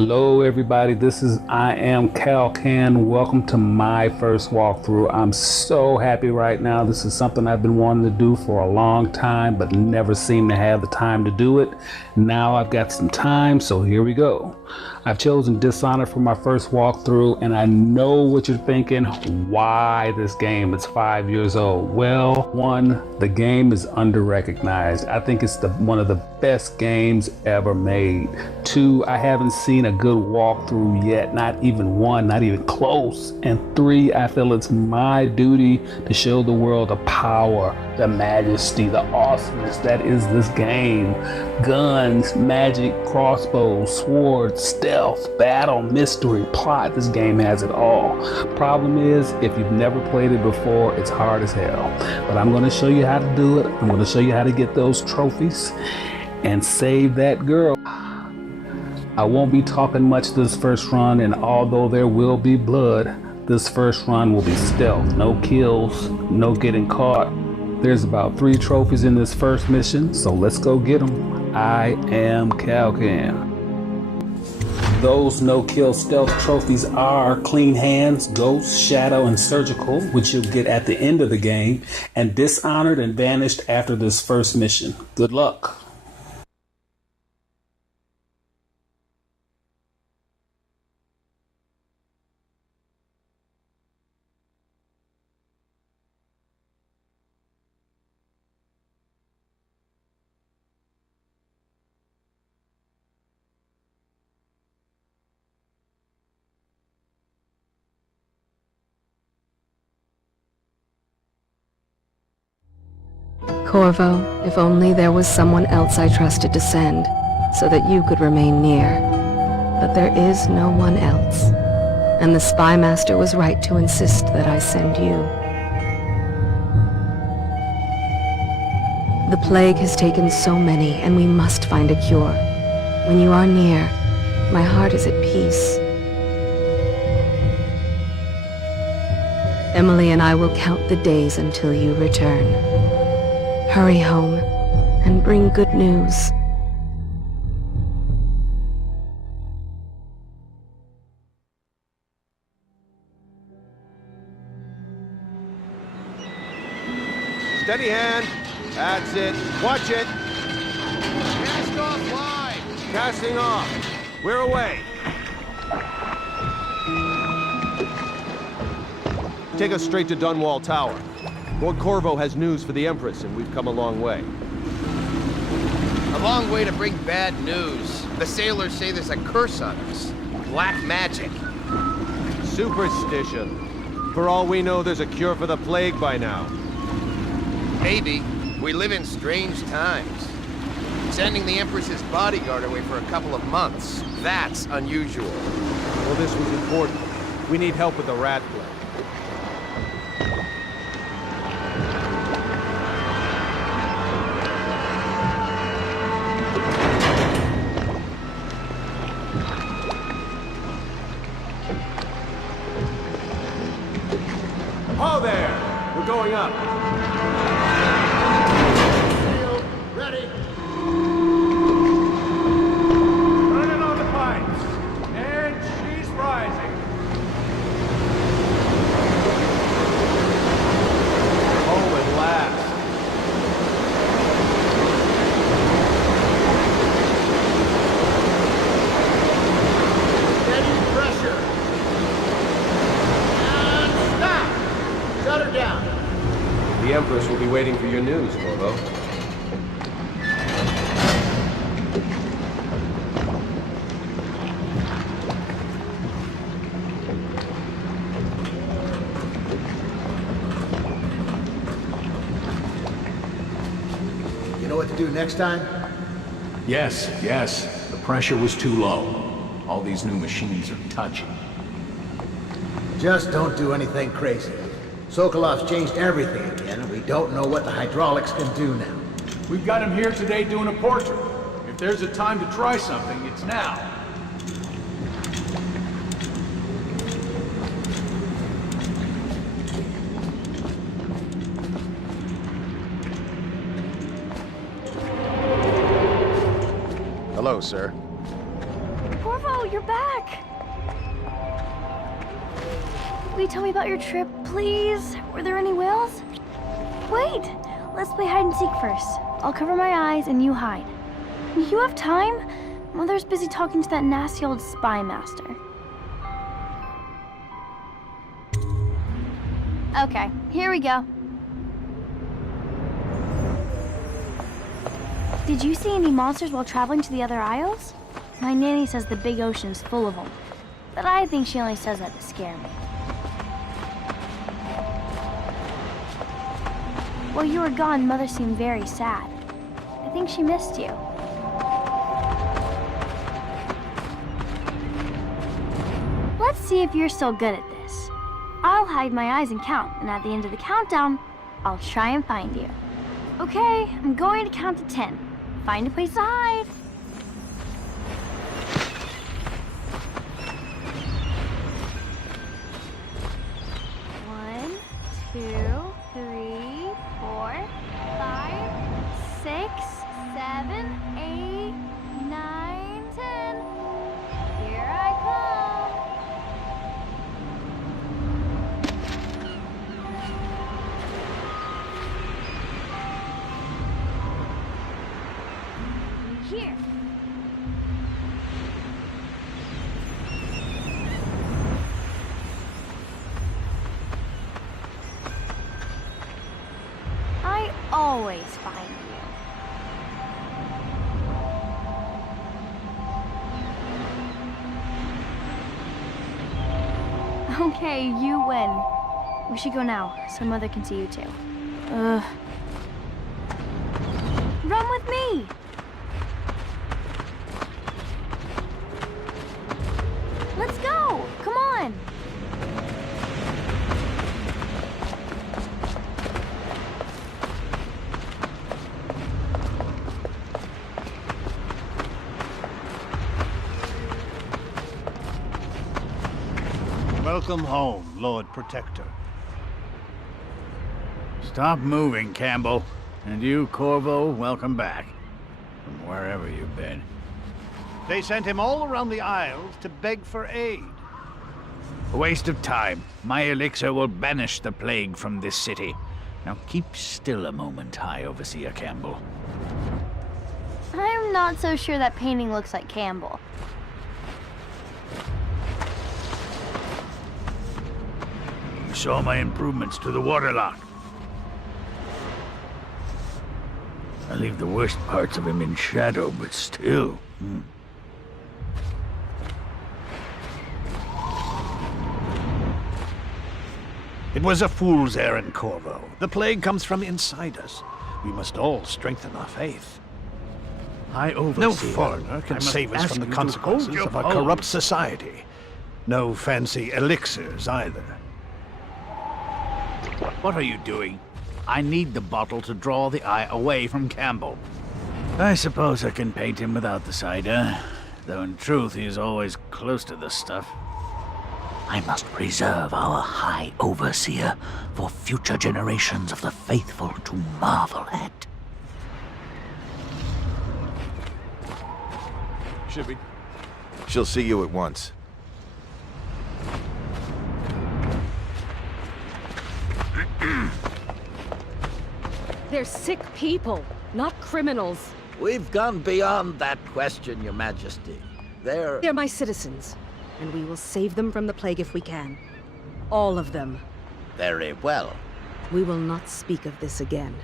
Hello everybody, this is IAMKALKAN. Welcome to my first walkthrough. I'm so happy right now. This is something I've been wanting to do for a long time, but never seemed to have the time to do it. Now I've got some time, so here we go. I've chosen Dishonored for my first walkthrough, and I know what you're thinking. Why this game? It's 5 years old. Well, one, the game is under-recognized. I think it's one of the best games ever made. Two, I haven't seen a good walkthrough yet, not even one, not even close. And three, I feel it's my duty to show the world the power, the majesty, the awesomeness that is this game. Guns, magic, crossbows, swords, stealth, battle, mystery, plot. This game has it all. Problem is, if you've never played it before, it's hard as hell. But I'm going to show you how to do it. I'm going to show you how to get those trophies and save that girl. I won't be talking much this first run, and although there will be blood, this first run will be stealth. No kills, no getting caught. There's about 3 trophies in this first mission, so let's go get them. I am Kalkan. Those no-kill stealth trophies are Clean Hands, Ghost, Shadow, and Surgical, which you'll get at the end of the game, and Dishonored and Vanished after this first mission. Good luck. Corvo, if only there was someone else I trusted to send, so that you could remain near. But there is no one else, and the Spy Master was right to insist that I send you. The plague has taken so many, and we must find a cure. When you are near, my heart is at peace. Emily and I will count the days until you return. Hurry home, and bring good news. Steady hand. That's it. Watch it. Cast off line. Casting off. We're away. Take us straight to Dunwall Tower. Lord Corvo has news for the Empress, and we've come a long way. A long way to bring bad news. The sailors say there's a curse on us. Black magic. Superstition. For all we know, there's a cure for the plague by now. Maybe. We live in strange times. Sending the Empress's bodyguard away for a couple of months. That's unusual. Well, this was important. We need help with the rat plague. Oh, there! We're going up. Shield, ready. Turning on the pipes. And she's rising. Oh, at last. Steady pressure. Shut her down. The Empress will be waiting for your news, Corvo. You know what to do next time? Yes. The pressure was too low. All these new machines are touchy. Just don't do anything crazy. Sokolov's changed everything again, and we don't know what the hydraulics can do now. We've got him here today doing a portrait. If there's a time to try something, it's now. Hello, sir. Corvo! Corvo, you're back! Will you tell me about your trip, please? Were there any whales? Wait! Let's play hide and seek first. I'll cover my eyes and you hide. You have time? Mother's busy talking to that nasty old spy master. Okay, here we go. Did you see any monsters while traveling to the other isles? My nanny says the big ocean's full of them, but I think she only says that to scare me. While you were gone, Mother seemed very sad. I think she missed you. Let's see if you're still good at this. I'll hide my eyes and count, and at the end of the countdown, I'll try and find you. Okay, I'm going to count to 10. Find a place to hide. 1, 2, 3, 4, 5, 6, 7, 8, 9, 10. Here I come. Here. I always find you. Okay, you win. We should go now, so Mother can see you too. Run with me! Let's go! Come on! Welcome home, Lord Protector. Stop moving, Campbell. And you, Corvo, welcome back. From wherever you've been. They sent him all around the Isles to beg for aid. A waste of time. My elixir will banish the plague from this city. Now keep still a moment, High Overseer Campbell. I'm not so sure that painting looks like Campbell. You saw my improvements to the waterlock. I leave the worst parts of him in shadow, but still. It was a fool's errand, Corvo. The plague comes from inside us. We must all strengthen our faith. High Overseer. No foreigner can save us from the consequences of a corrupt society. No fancy elixirs either. What are you doing? I need the bottle to draw the eye away from Campbell. I suppose I can paint him without the cider, though in truth he is always close to the stuff. I must preserve our High Overseer for future generations of the faithful to marvel at. She'll see you at once. They're sick people, not criminals. We've gone beyond that question, Your Majesty. They're my citizens, and we will save them from the plague if we can. All of them. Very well. We will not speak of this again.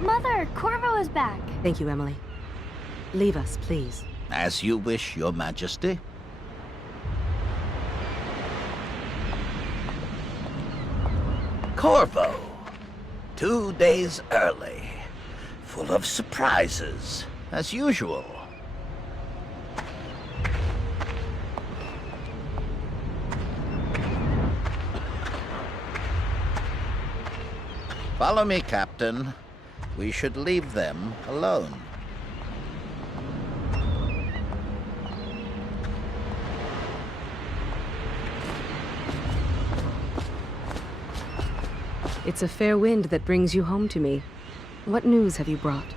Mother, Corvo is back. Thank you, Emily. Leave us, please. As you wish, Your Majesty. Corvo. 2 days early. Full of surprises, as usual. Follow me, Captain. We should leave them alone. It's a fair wind that brings you home to me. What news have you brought?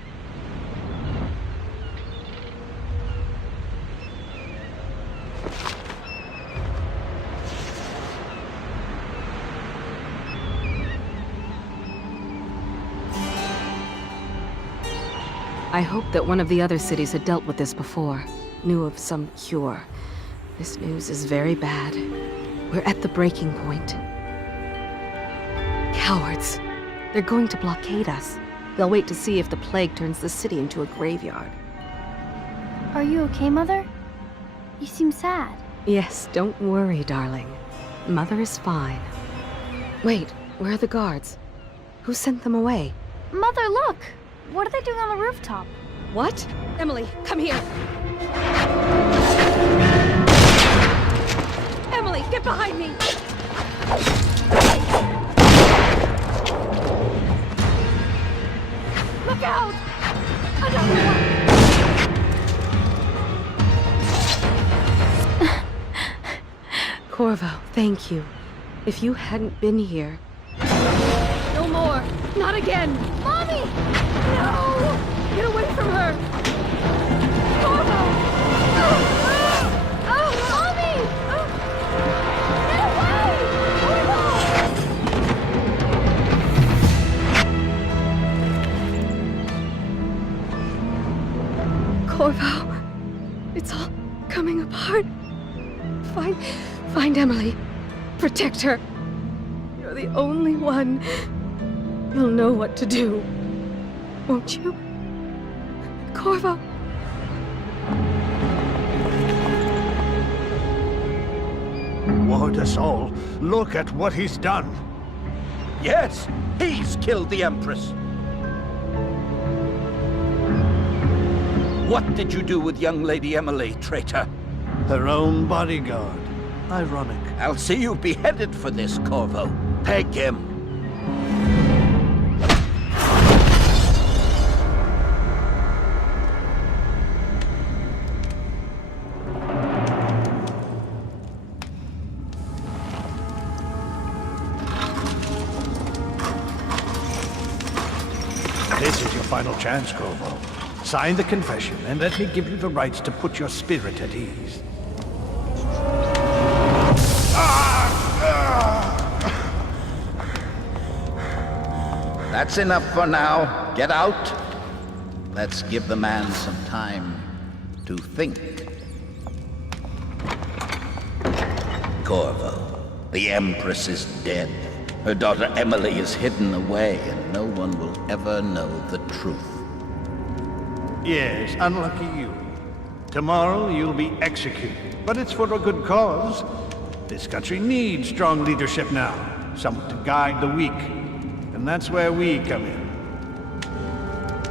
I hoped that one of the other cities had dealt with this before, knew of some cure. This news is very bad. We're at the breaking point. Cowards. They're going to blockade us. They'll wait to see if the plague turns the city into a graveyard. Are you okay, Mother? You seem sad. Yes, don't worry, darling. Mother is fine. Wait, where are the guards? Who sent them away? Mother, look! What are they doing on the rooftop? What? Emily, come here! Emily, get behind me! Look out! Another one! Corvo, thank you. If you hadn't been here... No more! Not again! Mommy! No! Get away from her! Corvo! Mommy! Get away! Corvo, it's all coming apart. Find Emily. Protect her. You're the only one. You'll know what to do. Won't you? Corvo. Ward us all. Look at what he's done. Yes, he's killed the Empress. What did you do with young Lady Emily, traitor? Her own bodyguard. Ironic. I'll see you beheaded for this, Corvo. Peg him. This is your final chance, Corvo. Sign the confession, and let me give you the rights to put your spirit at ease. That's enough for now. Get out. Let's give the man some time to think. Corvo, the Empress is dead. Her daughter Emily is hidden away, and no one will ever know the truth. Yes, unlucky you. Tomorrow you'll be executed, but it's for a good cause. This country needs strong leadership now, someone to guide the weak. And that's where we come in.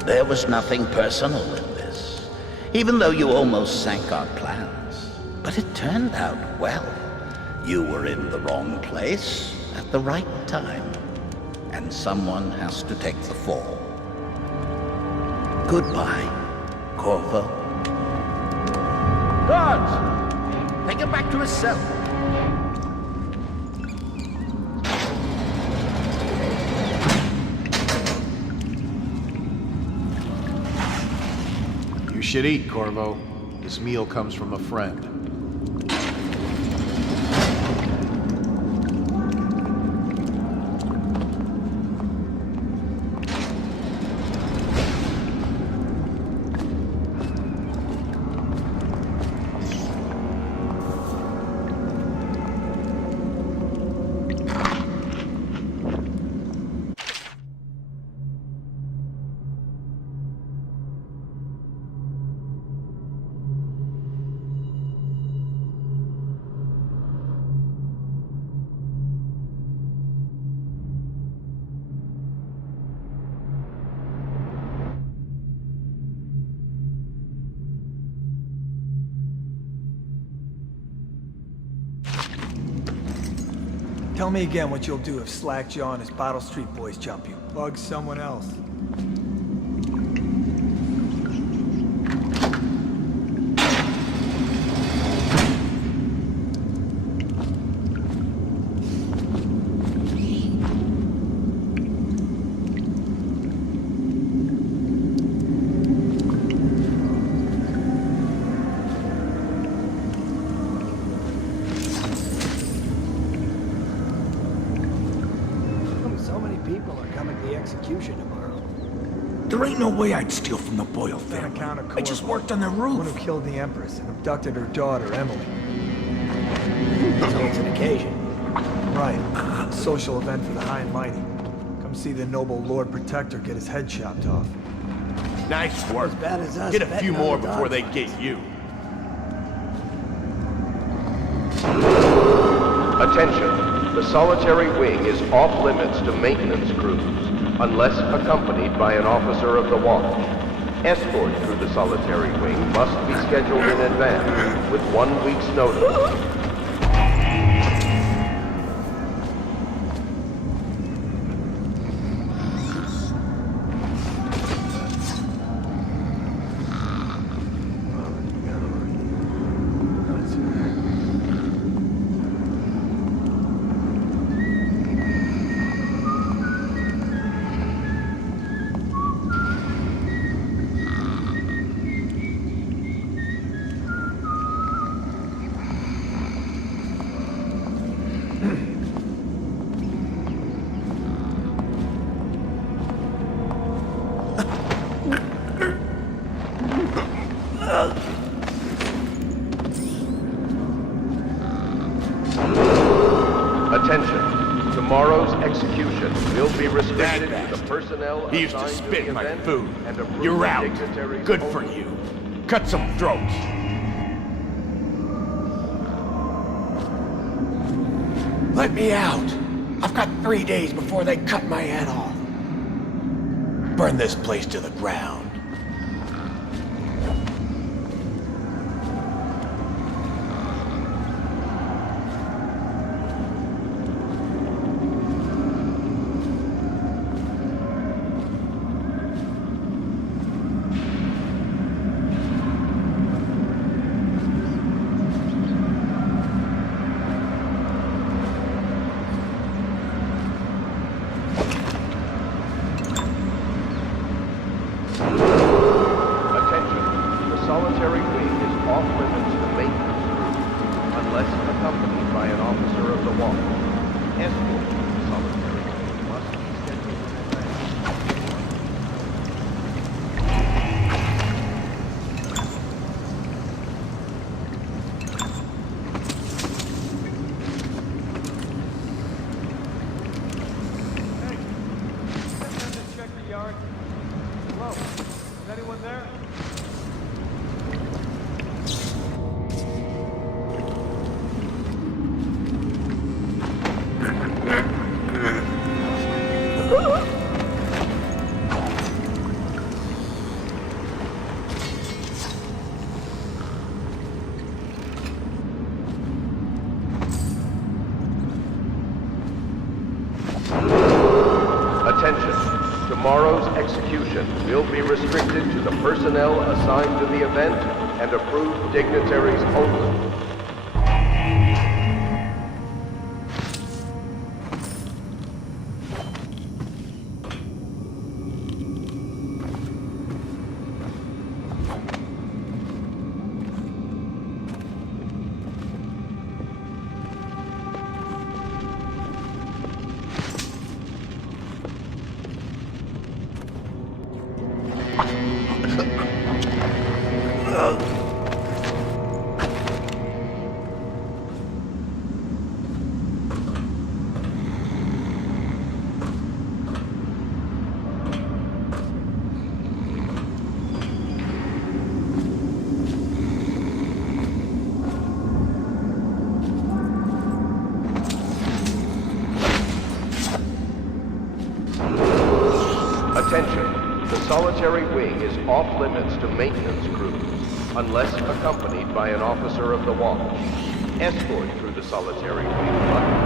There was nothing personal in this, even though you almost sank our plans. But it turned out well. You were in the wrong place at the right time, and someone has to take the fall. Goodbye, Corvo. Guards! Take him back to his cell. You should eat, Corvo. This meal comes from a friend. Tell me again what you'll do if Slackjaw and his Bottle Street boys jump you. Bug someone else. So many people are coming to the execution tomorrow. There ain't no way I'd steal from the Boyle family. I just worked on their roof. One who killed the Empress and abducted her daughter, Emily. So it's an occasion. Right. A social event for the high and mighty. Come see the noble Lord Protector get his head chopped off. Nice work. As bad as us. Get a few more before they get you. Attention. The solitary wing is off limits to maintenance crews, unless accompanied by an officer of the watch. Escort through the solitary wing must be scheduled in advance, with 1 week's notice. Attention. Tomorrow's execution will be restricted to the personnel He used to assigned spit the my event food. and approved You're out. dignitaries Good for only. you. Cut some throats. Let me out. I've got 3 days before they cut my head off. Burn this place to the ground. Attention. The solitary wing is off limits to maintenance crews, unless accompanied by an officer of the watch. Escort through the solitary wing must be scheduled in advance. Check the yard. Hello? Is anyone there? Attention. Tomorrow's execution will be restricted to the personnel assigned to the event and approved dignitaries only. Attention. The solitary wing is off limits to maintenance crews, unless accompanied by an officer of the watch. Escort through the solitary wing must...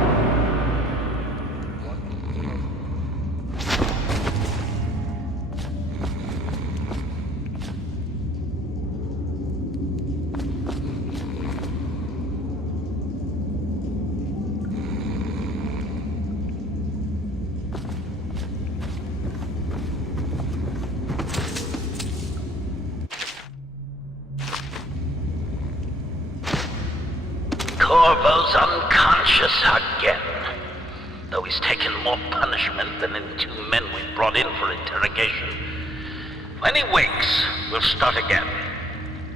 Corvo's unconscious again. Though he's taken more punishment than the 2 men we brought in for interrogation. When he wakes, we'll start again.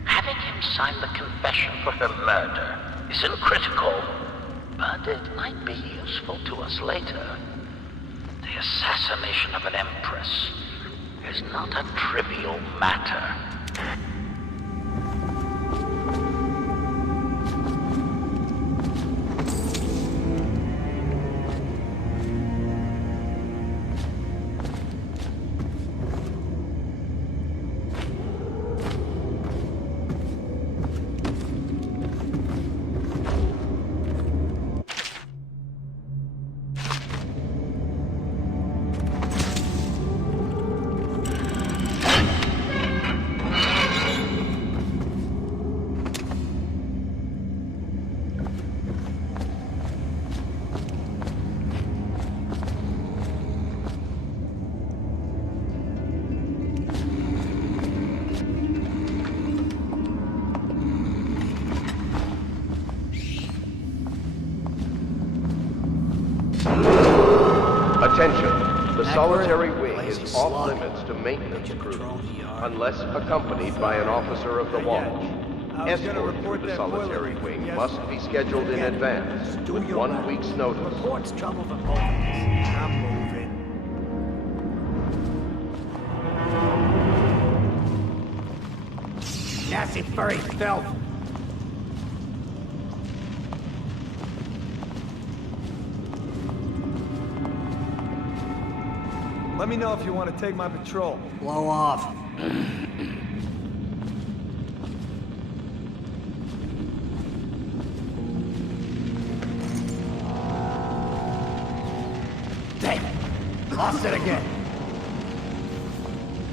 Having him sign the confession for her murder isn't critical, but it might be useful to us later. The assassination of an empress is not a trivial matter. Attention, the solitary wing is off limits to maintenance crews, unless accompanied by an officer of the watch. Escort through the solitary wing must be scheduled in advance, with 1 week's notice. Reports trouble for both of us. I'm moving. Nasty furry filth. Let me know if you want to take my patrol. Blow off. Damn! Lost it again.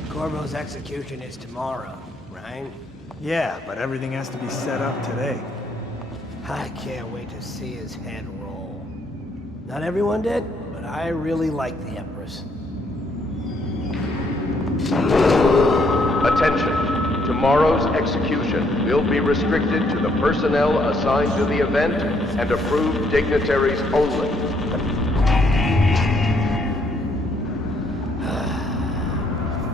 Corvo's execution is tomorrow, right? Yeah, but everything has to be set up today. I can't wait to see his head roll. Not everyone did, but I really like the Empress. Attention, tomorrow's execution will be restricted to the personnel assigned to the event and approved dignitaries only.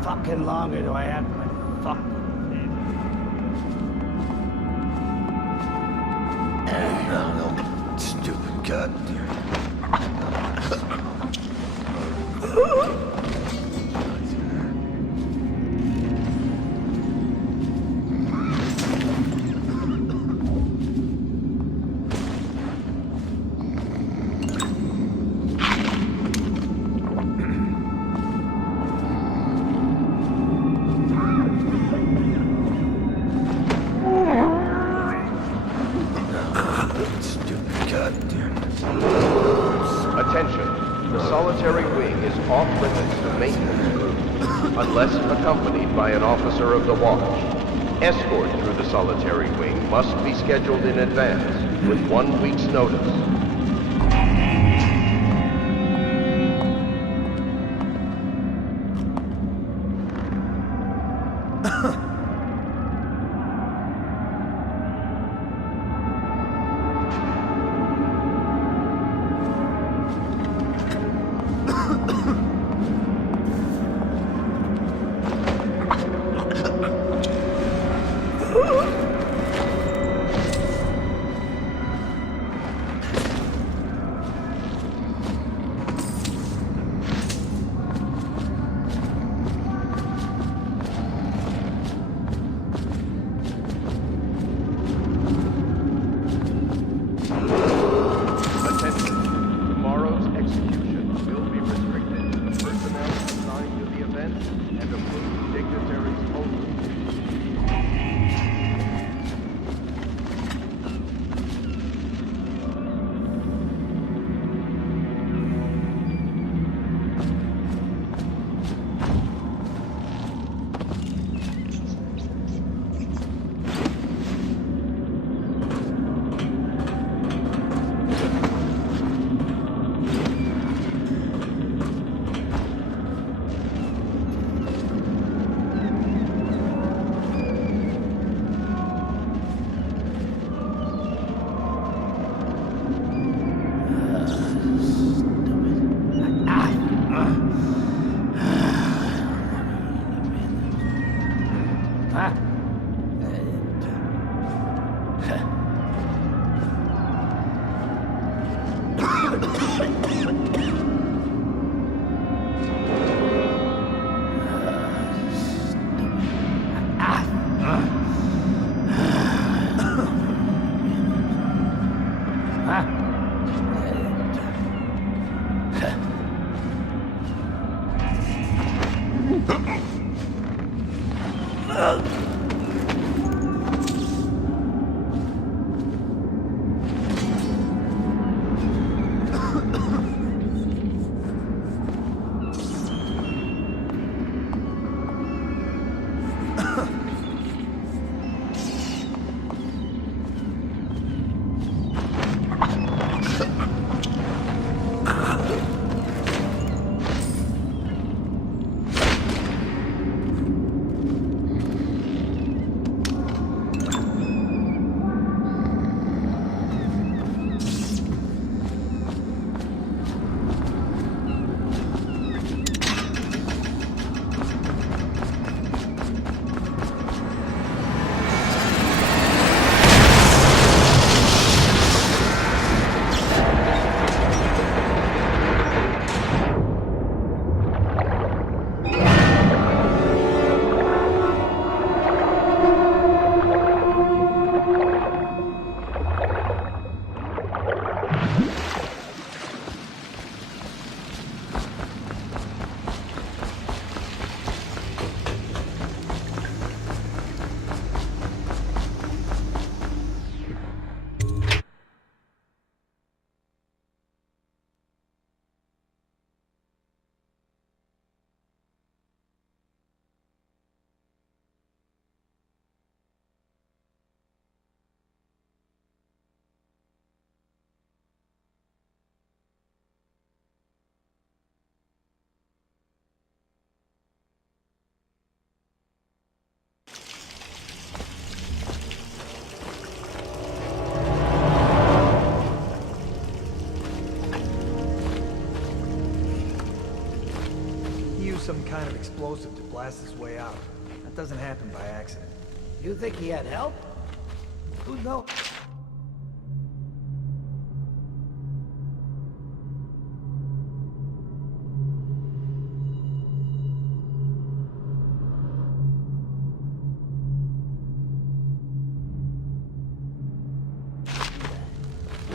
Fucking longer do I have to fuck? Stupid goddamn. Attention, the solitary wing is off limits to maintenance crews, unless accompanied by an officer of the watch. Escort through the solitary wing must be scheduled in advance, with 1 week's notice. Some kind of explosive to blast his way out. That doesn't happen by accident. You think he had help? Who knows?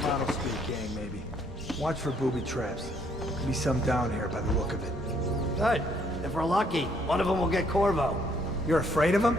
Bottle Street gang, maybe. Watch for booby traps. Could be some down here by the look of it. Good. If we're lucky, one of them will get Corvo. You're afraid of him?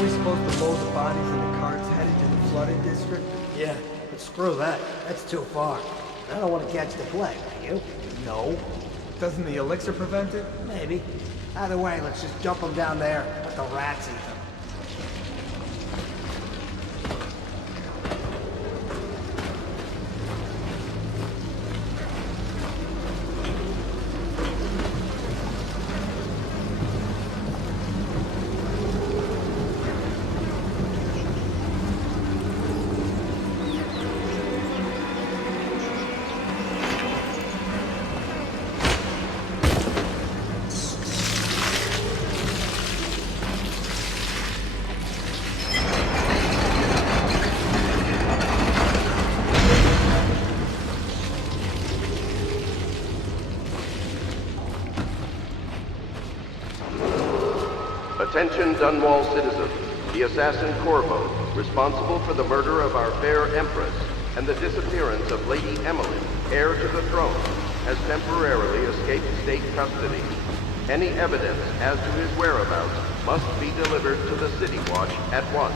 Aren't we supposed to load the bodies in the carts headed to the flooded district? Yeah, but screw that. That's too far. I don't want to catch the plague, do you? No. Doesn't the elixir prevent it? Maybe. Either way, let's just dump them down there. Let the rats eat them. Attention Dunwall citizens. The assassin Corvo, responsible for the murder of our fair Empress and the disappearance of Lady Emily, heir to the throne, has temporarily escaped state custody. Any evidence as to his whereabouts must be delivered to the City Watch at once.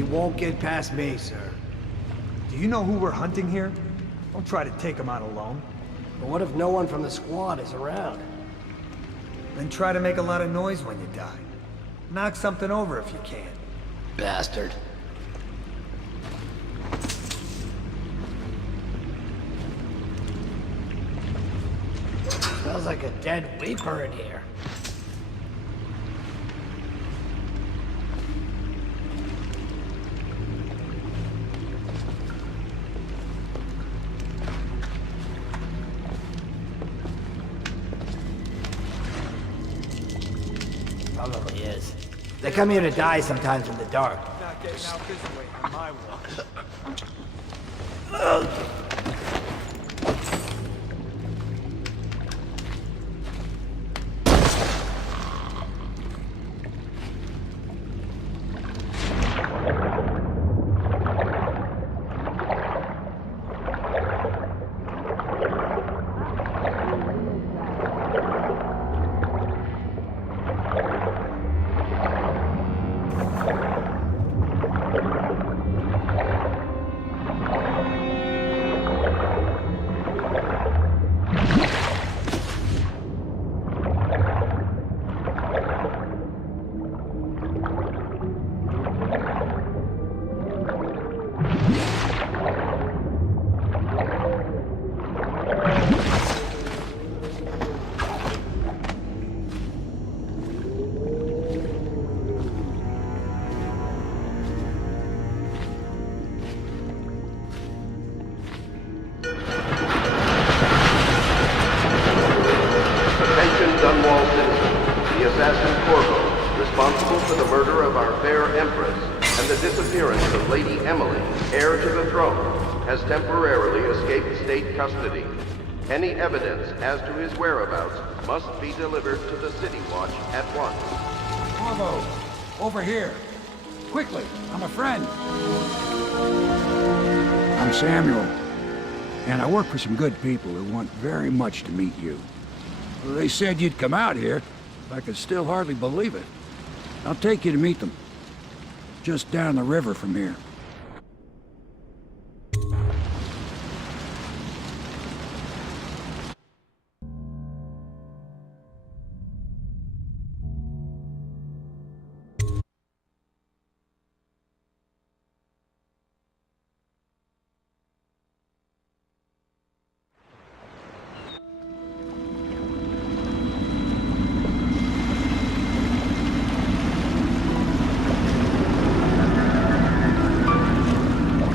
He won't get past me, sir. Do you know who we're hunting here? Don't try to take him out alone. But what if no one from the squad is around? Then try to make a lot of noise when you die. Knock something over if you can. Bastard. Smells like a dead weeper in here. Probably is. They come here to die sometimes in the dark. Not getting out this way on my watch. responsible for the murder of our fair Empress and the disappearance of Lady Emily, heir to the throne, has temporarily escaped state custody. Any evidence as to his whereabouts must be delivered to the City Watch at once. Bravo! Over here! Quickly! I'm a friend! I'm Samuel, and I work for some good people who want very much to meet you. They said you'd come out here. I could still hardly believe it. I'll take you to meet them. Just down the river from here.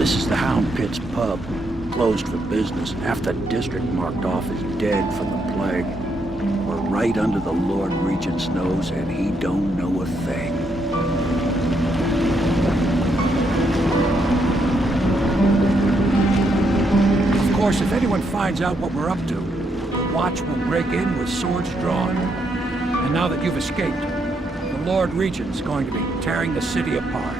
This is the Hound Pit's pub, closed for business. Half the district marked off as dead from the plague. We're right under the Lord Regent's nose, and he don't know a thing. Of course, if anyone finds out what we're up to, the Watch will break in with swords drawn. And now that you've escaped, the Lord Regent's going to be tearing the city apart.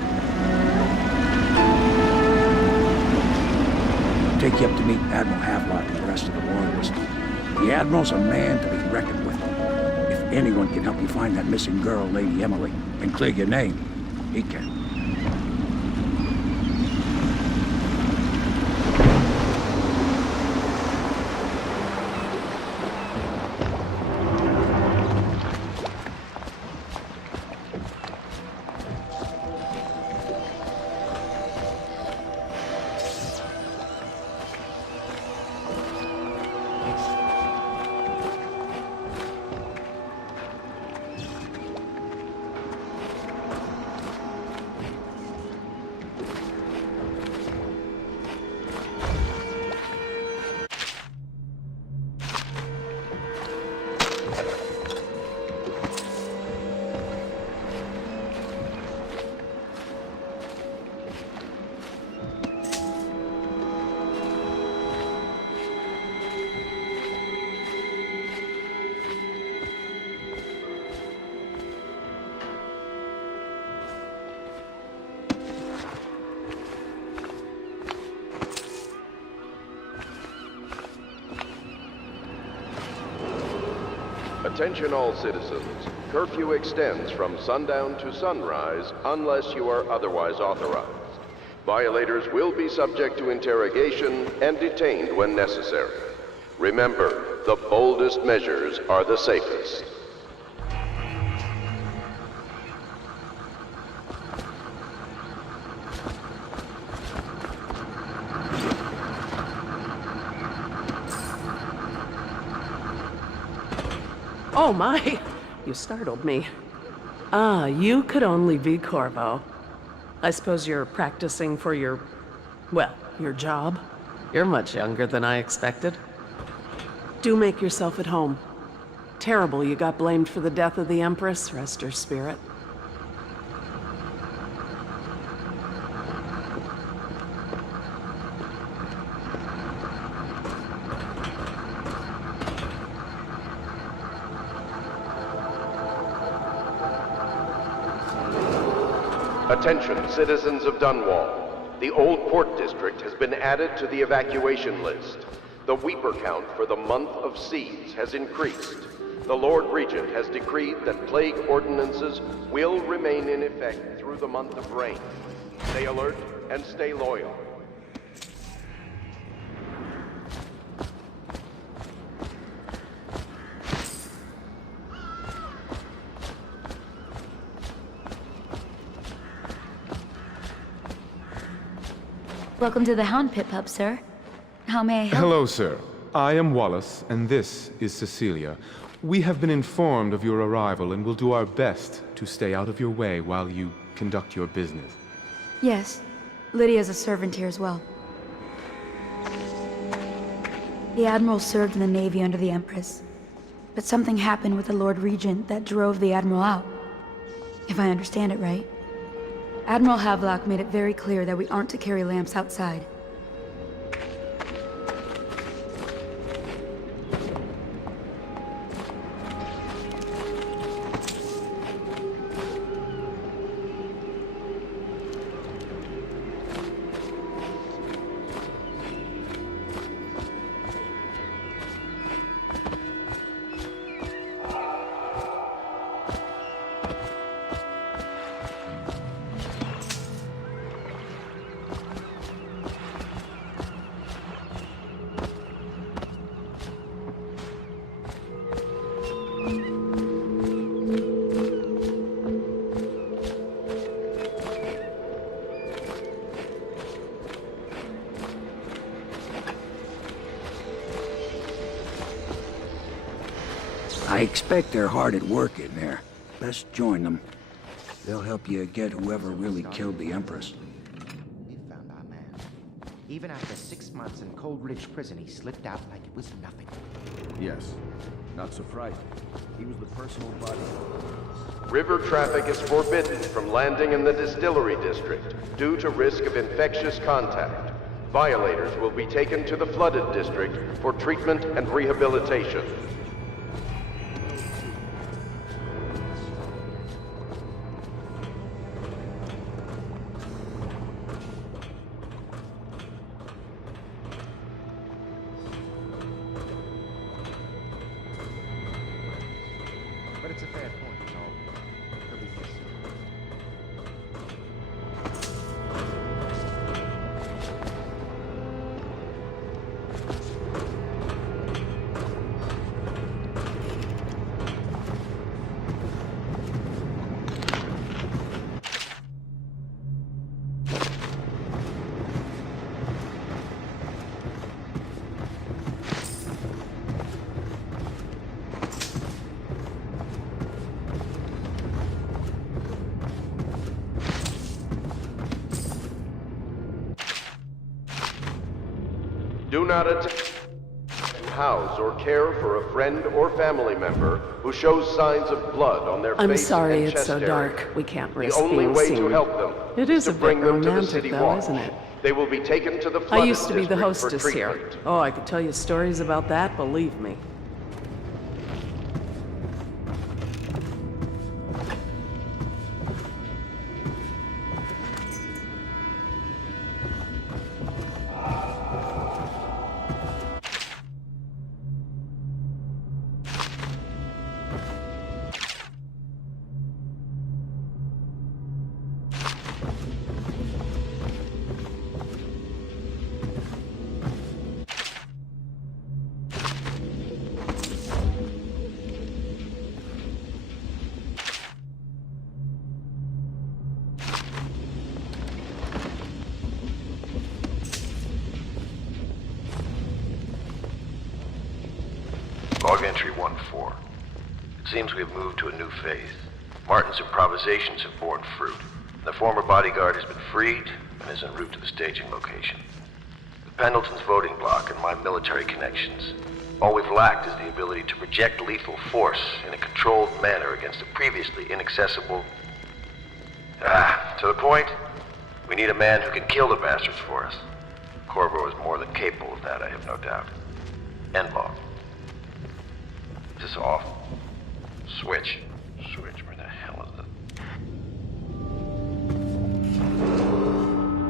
Take you up to meet Admiral Havelock and the rest of the Royalists. The Admiral's a man to be reckoned with. If anyone can help you find that missing girl, Lady Emily, and clear your name, he can. Attention all citizens. Curfew extends from sundown to sunrise unless you are otherwise authorized. Violators will be subject to interrogation and detained when necessary. Remember, the boldest measures are the safest. Oh my! You startled me. Ah, you could only be Corvo. I suppose you're practicing for your... well, your job? You're much younger than I expected. Do make yourself at home. Terrible you got blamed for the death of the Empress, rest her spirit. Attention, citizens of Dunwall. The Old Port District has been added to the evacuation list. The Weeper count for the month of Seeds has increased. The Lord Regent has decreed that plague ordinances will remain in effect through the month of rain. Stay alert and stay loyal. Welcome to the Hound Pit Pub, sir. How may I help? Hello, sir. I am Wallace, and this is Cecilia. We have been informed of your arrival and will do our best to stay out of your way while you conduct your business. Yes. Lydia's a servant here as well. The Admiral served in the Navy under the Empress. But something happened with the Lord Regent that drove the Admiral out. If I understand it right. Admiral Havelock made it very clear that we aren't to carry lamps outside. I expect they're hard at work in there. Best join them. They'll help you get whoever really killed the Empress. We found our man. Even after 6 months in Coldridge Prison, he slipped out like it was nothing. Yes. Not surprising. He was the personal bodyguard. River traffic is forbidden from landing in the Distillery District due to risk of infectious contact. Violators will be taken to the Flooded District for treatment and rehabilitation. But it's a fair point, you know. He'll be missed. Do not attempt to house or care for a friend or family member who shows signs of blood on their I'm face sorry and it's chest so area. dark. We can't risk The only being way seen. to help them It is to a bit bring them to the romantic, city though, watch. isn't it? They will be taken to the I Flooded used to be the District for hostess here. treatment. Oh, I could tell you stories about that, believe me. Log entry 1-4. It seems we have moved to a new phase. Martin's improvisations have borne fruit. The former bodyguard has been freed and is en route to the staging location. With Pendleton's voting block and my military connections, all we've lacked is the ability to project lethal force in a controlled manner against a previously inaccessible... to the point, we need a man who can kill the bastards for us. Corvo is more than capable of that, I have no doubt. End log. Is this off? Switch. Switch, where the hell is it?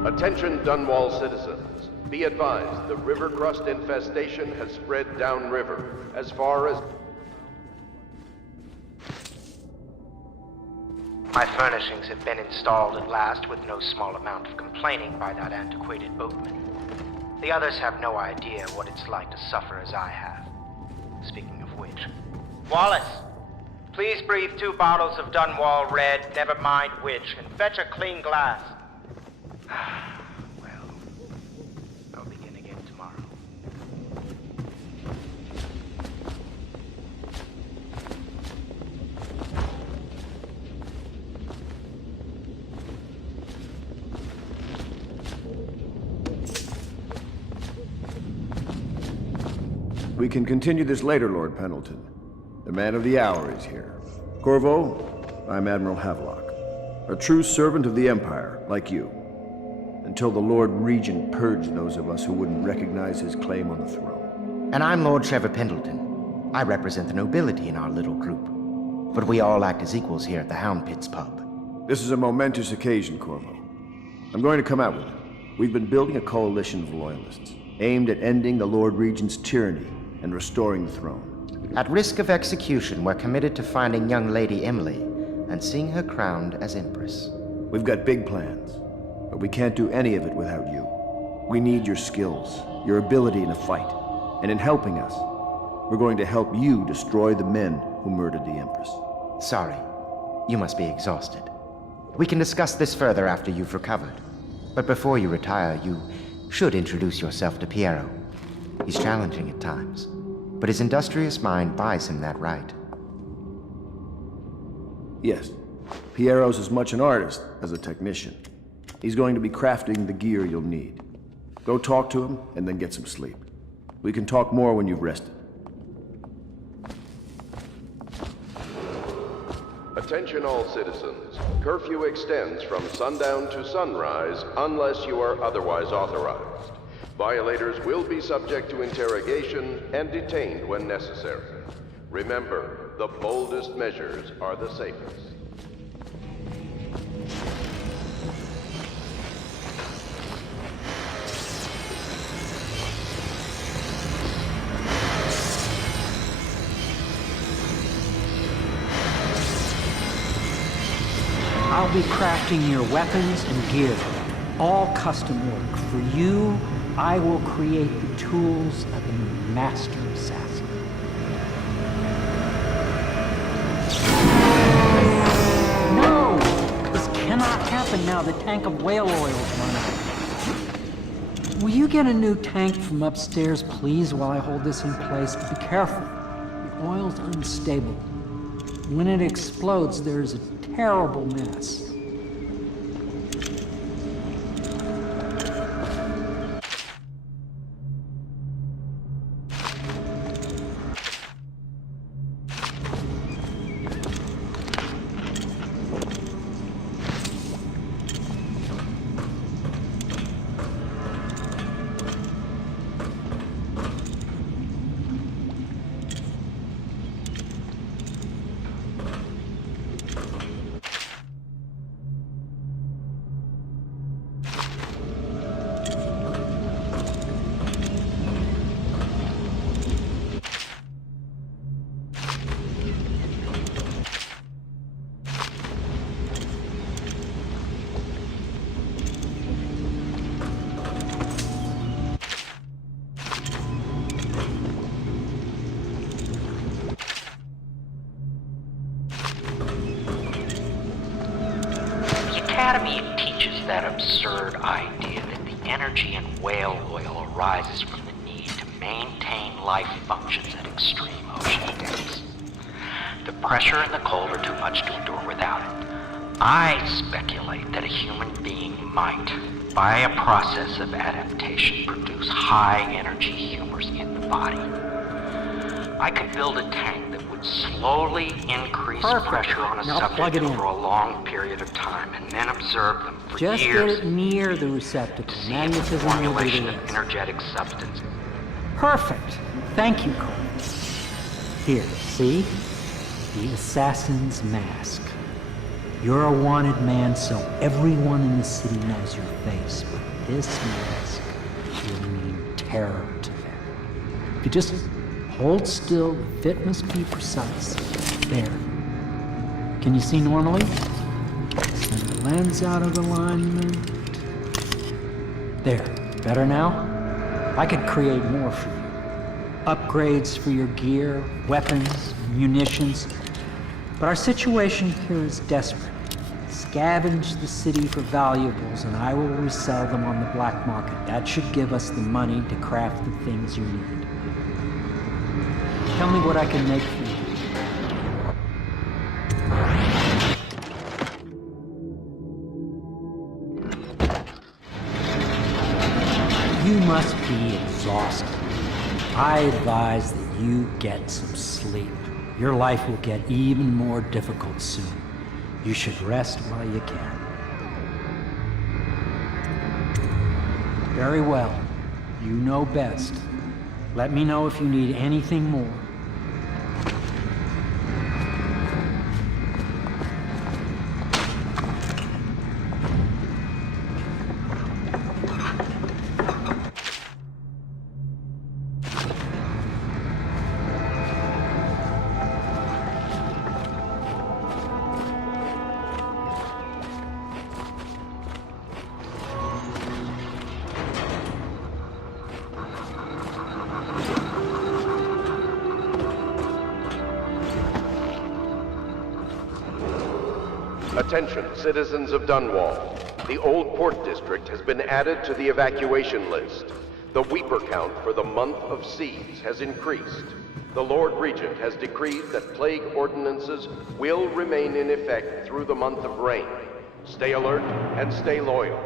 Attention Dunwall citizens. Be advised, the river crust infestation has spread downriver, as far as... My furnishings have been installed at last with no small amount of complaining by that antiquated boatman. The others have no idea what it's like to suffer as I have. Speaking of which... Wallace! Please breathe 2 bottles of Dunwall Red, never mind which, and fetch a clean glass. Well, I'll begin again tomorrow. We can continue this later, Lord Pendleton. The man of the hour is here. Corvo, I'm Admiral Havelock. A true servant of the Empire, like you. Until the Lord Regent purged those of us who wouldn't recognize his claim on the throne. And I'm Lord Trevor Pendleton. I represent the nobility in our little group. But we all act as equals here at the Hound Pits pub. This is a momentous occasion, Corvo. I'm going to come out with it. We've been building a coalition of loyalists, aimed at ending the Lord Regent's tyranny and restoring the throne. At risk of execution, we're committed to finding young Lady Emily and seeing her crowned as Empress. We've got big plans, but we can't do any of it without you. We need your skills, your ability in a fight, and in helping us, we're going to help you destroy the men who murdered the Empress. Sorry, you must be exhausted. We can discuss this further after you've recovered. But before you retire, you should introduce yourself to Piero. He's challenging at times, but his industrious mind buys him that right. Yes, Piero's as much an artist as a technician. He's going to be crafting the gear you'll need. Go talk to him, and then get some sleep. We can talk more when you've rested. Attention all citizens. Curfew extends from sundown to sunrise unless you are otherwise authorized. Violators will be subject to interrogation and detained when necessary. Remember, the boldest measures are the safest. I'll be crafting your weapons and gear, all custom work. For you, I will create the tools of a master assassin. No! This cannot happen now. The tank of whale oil's run out. Will you get a new tank from upstairs, please, while I hold this in place? But be careful. The oil's unstable. When it explodes, there's a terrible mess. Academy teaches that absurd idea that the energy in whale oil arises from the need to maintain life functions at extreme ocean depths. The pressure and the cold are too much to endure without it. I speculate that a human being might, by a process of adaptation, produce high-energy humors in the body. I could build a tank that would slowly increase pressure on a Now plug subject it in. over a long period of time and then observe them for Just years. get it near the receptacle. See Magnetism the will do formulation the of rest. energetic substance. Perfect. Thank you, Cole. Here, see? The assassin's mask. You're a wanted man, so everyone in the city knows your face, but this mask will mean terror to them. If you just hold still, the fit must be precise. There. Can you see normally? Send the lens out of alignment. There. Better now? I could create more for you. Upgrades for your gear, weapons, munitions. But our situation here is desperate. Scavenge the city for valuables and I will resell them on the black market. That should give us the money to craft the things you need. Tell me what I can make for you. You must be exhausted. I advise that you get some sleep. Your life will get even more difficult soon. You should rest while you can. Very well. You know best. Let me know if you need anything more. Attention, citizens of Dunwall. The Old Port District has been added to the evacuation list. The Weeper count for the month of siege has increased. The Lord Regent has decreed that plague ordinances will remain in effect through the month of rain. Stay alert and stay loyal.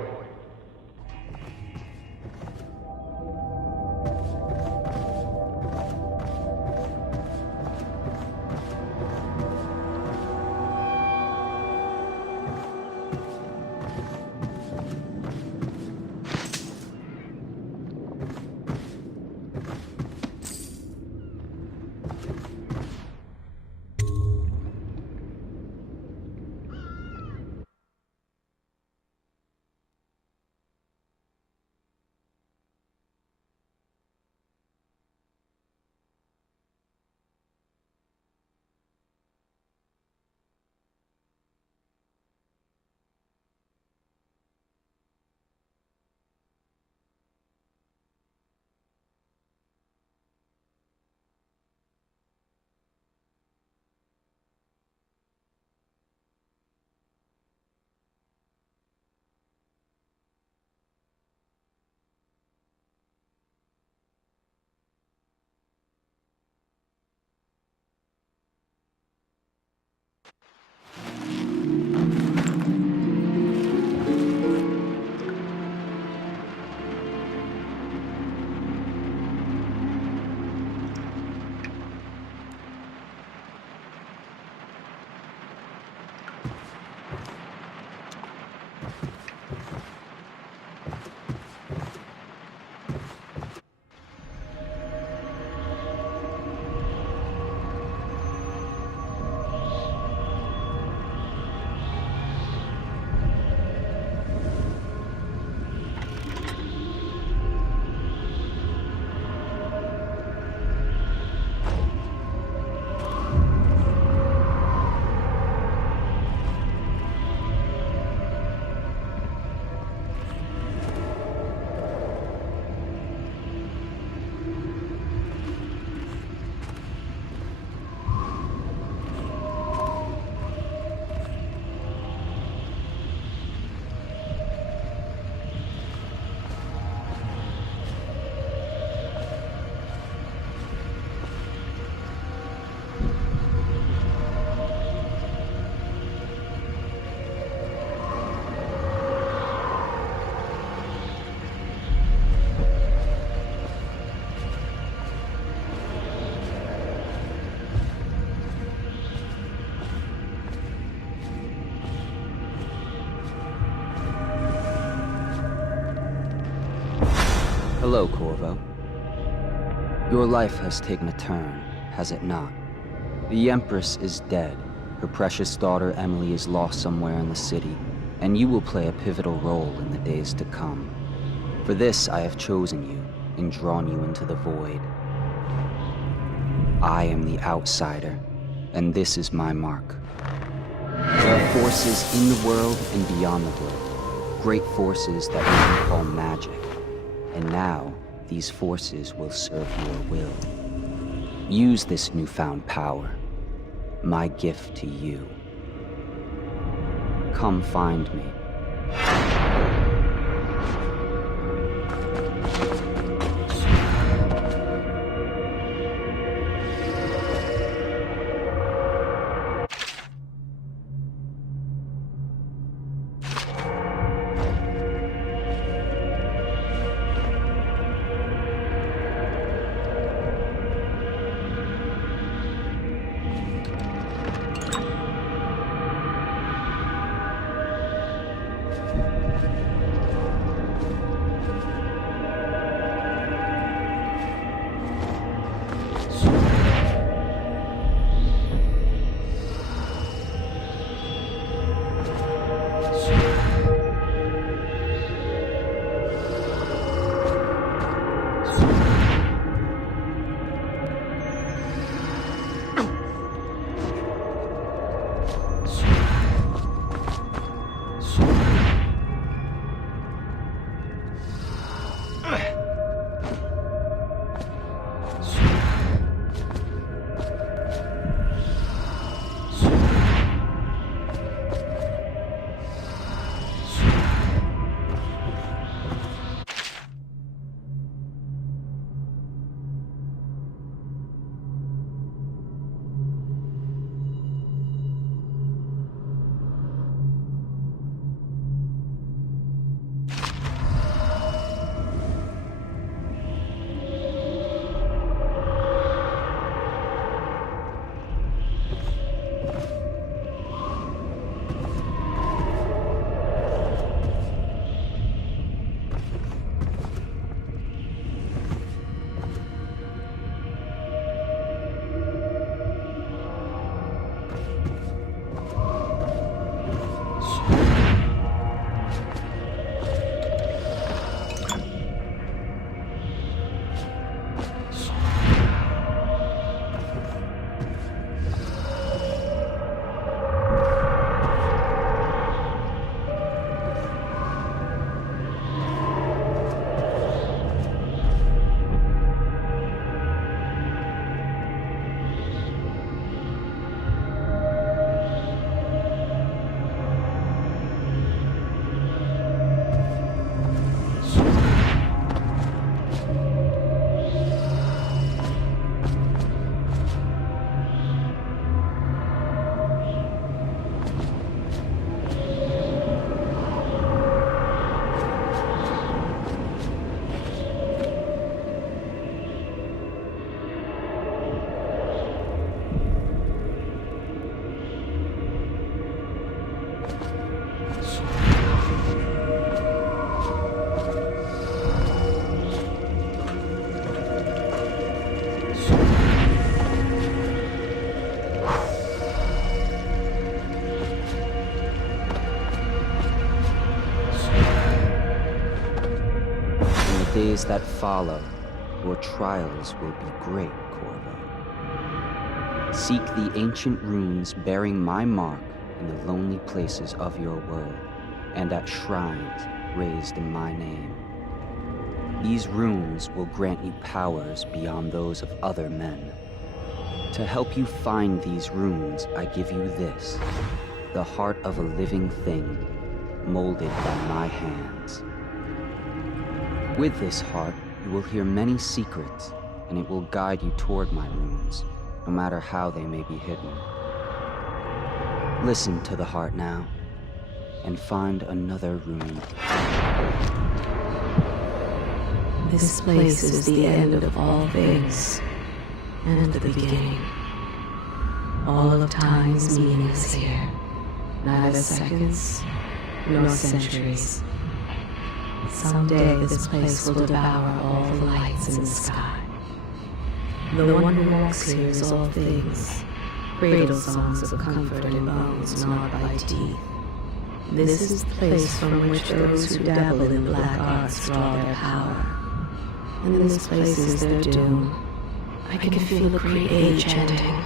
Hello, Corvo. Your life has taken a turn, has it not? The Empress is dead. Her precious daughter Emily is lost somewhere in the city, and you will play a pivotal role in the days to come. For this, I have chosen you and drawn you into the void. I am the outsider, and this is my mark. There are forces in the world and beyond the world, great forces that we can call magic. And now, these forces will serve your will. Use this newfound power, my gift to you. Come find me. Days that follow, your trials will be great, Corvo. Seek the ancient runes bearing my mark in the lonely places of your world, and at shrines raised in my name. These runes will grant you powers beyond those of other men. To help you find these runes, I give you this, the heart of a living thing, molded by my hands. With this heart, you will hear many secrets, and it will guide you toward my runes, no matter how they may be hidden. Listen to the heart now, and find another rune. This place is the end of all things, and the beginning. All of time's meaningless here, neither seconds nor centuries. Someday this place will devour all the lights in the sky. The one who walks here is all things, cradle songs of comfort in bones gnawed by teeth. This is the place from which those who dabble in black arts draw their power. And this place is their doom. I can feel the great age ending.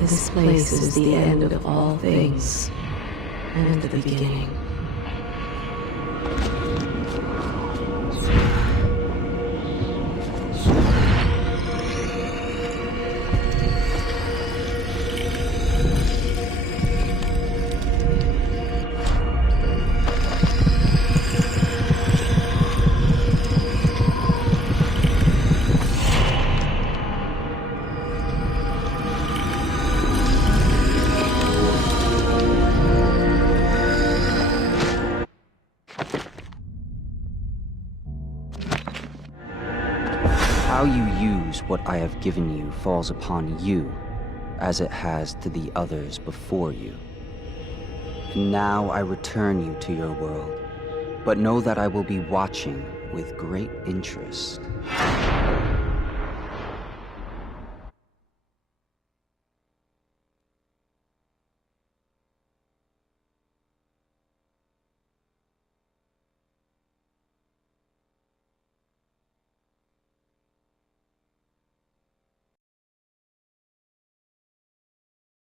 This place is the end of all things, and the beginning. How you use what I have given you falls upon you, as it has to the others before you. And now I return you to your world, but know that I will be watching with great interest.